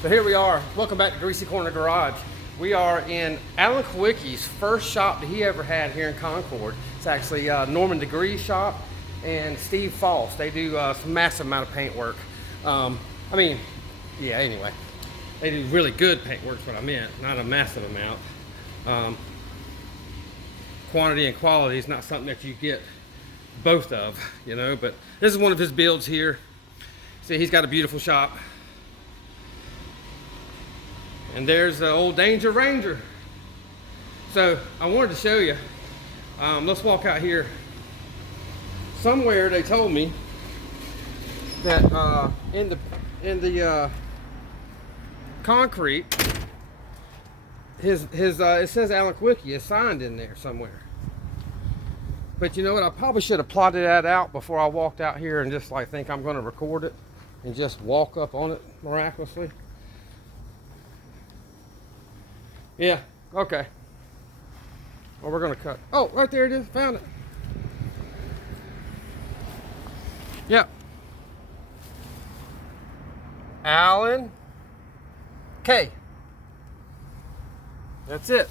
So here we are. Welcome back to Greasy Corner Garage. We are in Alan Kulwicki's first shop that he ever had here in Concord. It's actually Norman DeGree's shop and Steve Foss. They do some massive amount of paint work. Anyway, they do really good paint work is what I meant, not a massive amount. Quantity and quality is not something that you get both of, you know, but this is one of his builds here. See, he's got a beautiful shop. And there's the old Danger Ranger. So I wanted to show you. Let's walk out here. Somewhere they told me that in the concrete, it says Alan Kulwicki is signed in there somewhere. But you know what? I probably should have plotted that out before I walked out here and just like think I'm going to record it and just walk up on it miraculously. Yeah, okay. Well, we're gonna cut. Oh, right there it is, found it. Yep. Alan K. That's it.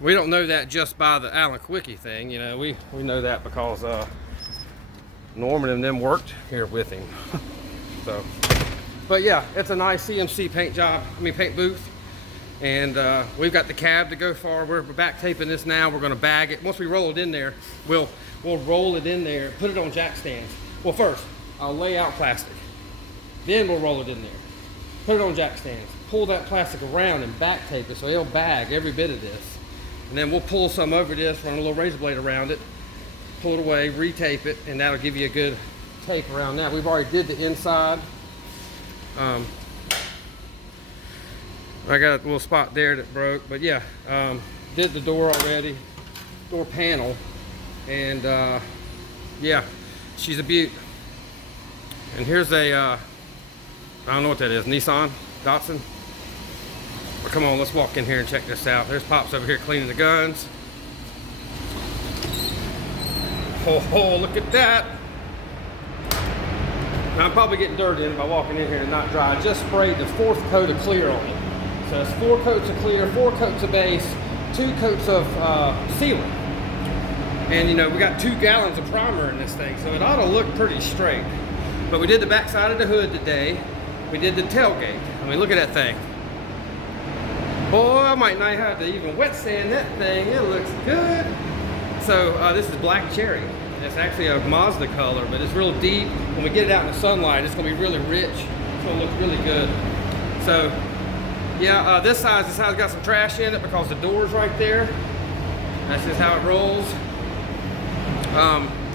We don't know that just by the Alan Kulwicki thing, you know, we know that because Norman and them worked here with him. So, but yeah, it's a nice CMC paint booth. And we've got the cab to go for. We're back taping this now. We're going to bag it. Once we roll it in there, we'll roll it in there, put it on jack stands. Well, first, I'll lay out plastic. Then we'll roll it in there. Put it on jack stands. Pull that plastic around and back tape it so it'll bag every bit of this. And then we'll pull some over this, run a little razor blade around it, pull it away, retape it, and that'll give you a good tape around that. We've already did the inside. I got a little spot there that broke, but yeah, did the door already, door panel, and yeah, she's a beaut. And here's a, I don't know what that is, Nissan, Datsun. But come on, let's walk in here and check this out. There's Pops over here cleaning the guns. Oh, look at that. Now I'm probably getting dirt in by walking in here and not dry. I just sprayed the 4th coat of clear on it. So it's 4 coats of clear, 4 coats of base, 2 coats of sealant. And you know, we got 2 gallons of primer in this thing, so it ought to look pretty straight. But we did the back side of the hood today. We did the tailgate. I mean, look at that thing. Boy, I might not have to even wet sand that thing. It looks good. So this is black cherry. It's actually a Mazda color, but it's real deep. When we get it out in the sunlight, it's gonna be really rich. It's gonna look really good. So, yeah, this side's got some trash in it because the door's right there. That's just how it rolls.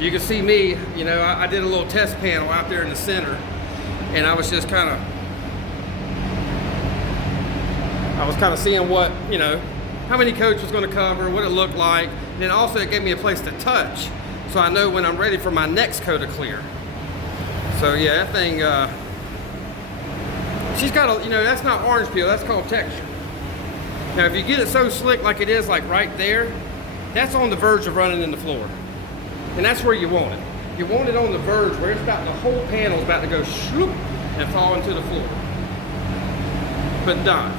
You can see me, you know, I did a little test panel out there in the center, and I was just kind of seeing what, you know, how many coats was going to cover, what it looked like, and then also it gave me a place to touch, so I know when I'm ready for my next coat of clear. So yeah, that thing, she's got a, you know, that's not orange peel, that's called texture. Now if you get it so slick like it is, like right there, that's on the verge of running in the floor. And that's where you want it. You want it on the verge where it's about, the whole panel is about to go shoop and fall into the floor. But done.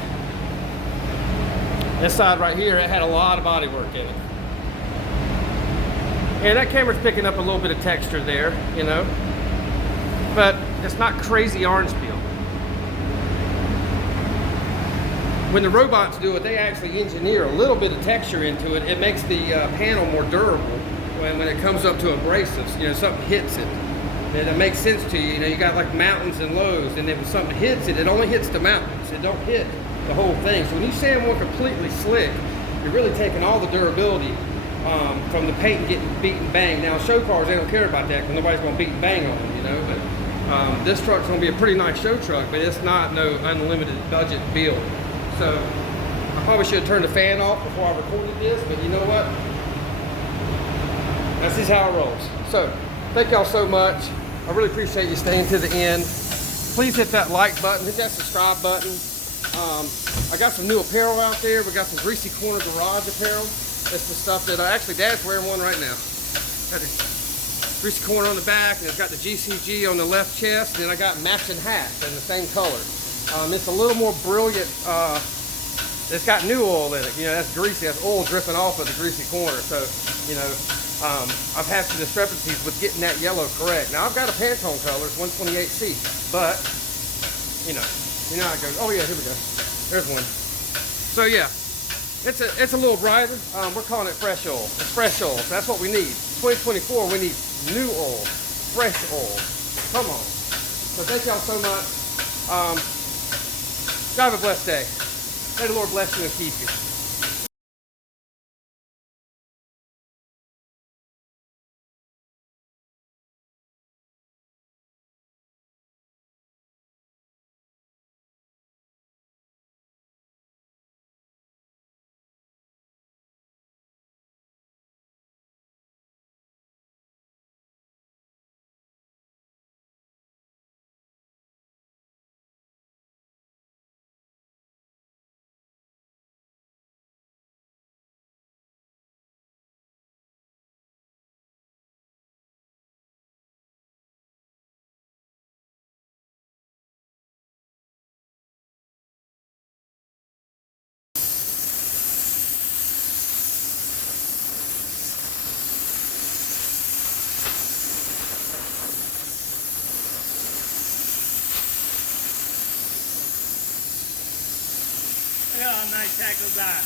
This side right here, it had a lot of body work in it. And that camera's picking up a little bit of texture there, you know. But it's not crazy orange peel. When the robots do it, they actually engineer a little bit of texture into it. It makes the panel more durable when it comes up to abrasives. You know, something hits it. And it makes sense to you. You know, you got like mountains and lows, and if something hits it, it only hits the mountains. It don't hit the whole thing. So when you sand one completely slick, you're really taking all the durability from the paint getting beat and banged. Now, show cars, they don't care about that because nobody's going to beat and bang on them, you know. But this truck's going to be a pretty nice show truck, but it's not no unlimited budget build. So I probably should have turned the fan off before I recorded this, but you know what? That's just how it rolls. So thank y'all so much. I really appreciate you staying to the end. Please hit that like button, hit that subscribe button. I got some new apparel out there. We got some Greasy Corner Garage apparel. It's the stuff that actually Dad's wearing one right now. greasy corner on the back, and it's got the GCG on the left chest, and then I got matching hats in the same color. It's a little more brilliant. It's got new oil in it. You know, that's greasy. That's oil dripping off of the greasy corner. So, you know, I've had some discrepancies with getting that yellow correct. Now, I've got a Pantone color, it's 128C, but, you know how it goes. Oh, yeah, here we go. There's one. So, yeah, it's a little brighter. We're calling it fresh oil. It's fresh oil. So that's what we need. 2024, we need new oil, fresh oil. Come on. So thank y'all so much. Y'all have a blessed day. May the Lord bless you and keep you. Yeah, nice tackle guy.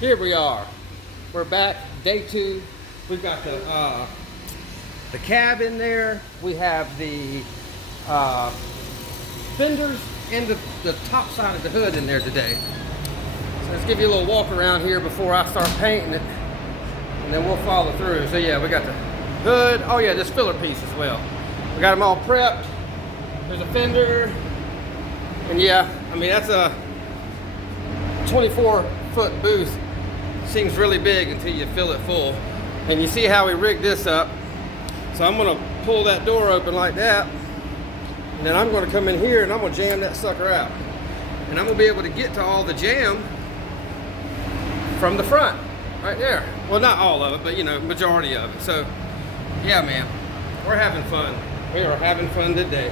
Here we are. We're back, day 2. We've got the cab in there. We have the fenders and the top side of the hood in there today. So let's give you a little walk around here before I start painting it, and then we'll follow through. So yeah, we got the hood. Oh yeah, this filler piece as well. We got them all prepped. There's a fender, and yeah, I mean that's a 24-foot booth. Seems really big until you fill it full. And you see how we rigged this up. So I'm gonna pull that door open like that, and then I'm gonna come in here and I'm gonna jam that sucker out. And I'm gonna be able to get to all the jam from the front, right there. Well, not all of it, but you know, majority of it. So yeah, man, we're having fun. We are having fun today.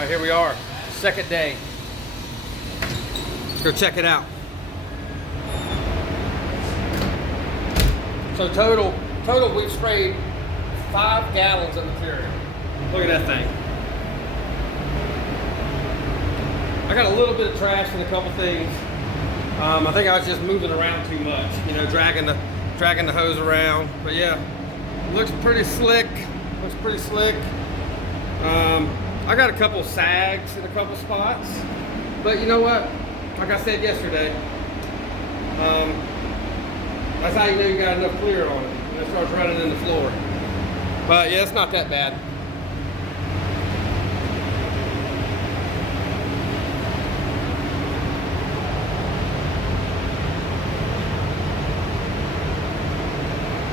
All right, here we are, second day. Let's go check it out. So total we've sprayed 5 gallons of material. Look at that thing. I got a little bit of trash in a couple things. I think I was just moving around too much, you know, dragging the hose around. But yeah, looks pretty slick. Looks pretty slick. I got a couple sags in a couple spots, but you know what? Like I said yesterday, that's how you know you got enough clear on it when it starts running in the floor. But yeah, it's not that bad.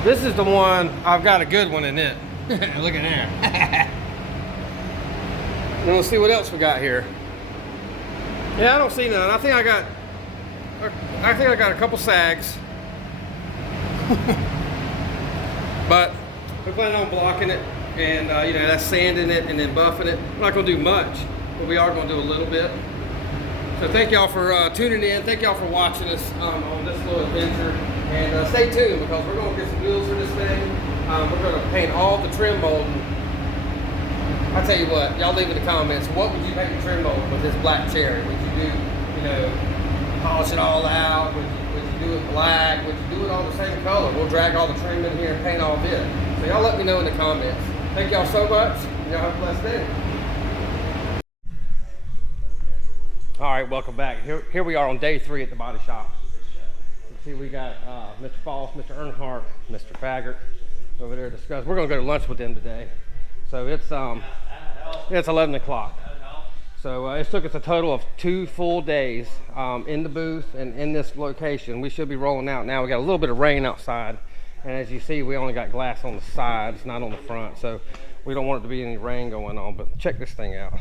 This is the one, I've got a good one in it. Look at there. Let's see what else we got here. Yeah, I don't see none. I think I got a couple sags. But we're planning on blocking it, and you know, that's sanding it and then buffing it. We're not gonna do much, but we are gonna do a little bit. So thank y'all for tuning in. Thank y'all for watching us on this little adventure. And stay tuned, because we're gonna get some wheels for this thing. We're gonna paint all the trim molding. I tell you what, y'all leave in the comments, what would you paint the trim mold with this black cherry? Would you do, you know, polish it all out? Would you do it black? Would you do it all the same color? We'll drag all the trim in here and paint all of it. So y'all let me know in the comments. Thank y'all so much. Y'all have a blessed day. All right, welcome back. Here we are on day 3 at the body shop. You see, we got Mr. Foss, Mr. Earnhardt, Mr. Faggart over there discussing. We're gonna go to lunch with them today. So it's 11 o'clock. So it took us a total of 2 full days in the booth and in this location. We should be rolling out now. We got a little bit of rain outside, and as you see, we only got glass on the sides, not on the front. So we don't want it to be any rain going on. But check this thing out.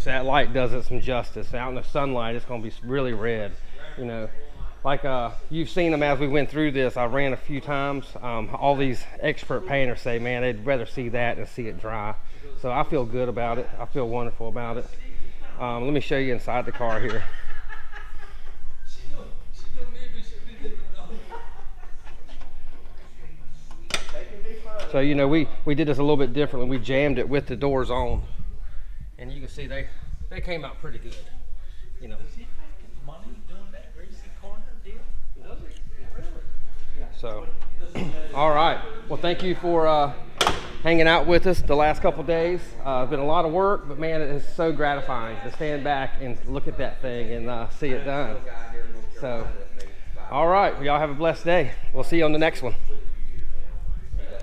So that light does it some justice. Out in the sunlight, it's going to be really red. You know, like you've seen them as we went through this. I ran a few times. All these expert painters say, man, they'd rather see that than see it dry. So I feel good about it. I feel wonderful about it. Let me show you inside the car here. So, you know, we did this a little bit differently. We jammed it with the doors on. And you can see they came out pretty good, you know. Does he make money doing that Greasy Corner deal? Does he? Really? So, all right. Well, thank you for hanging out with us the last couple days. It's been a lot of work, but man, it is so gratifying to stand back and look at that thing and see it done. So, all right. Well, y'all have a blessed day. We'll see you on the next one.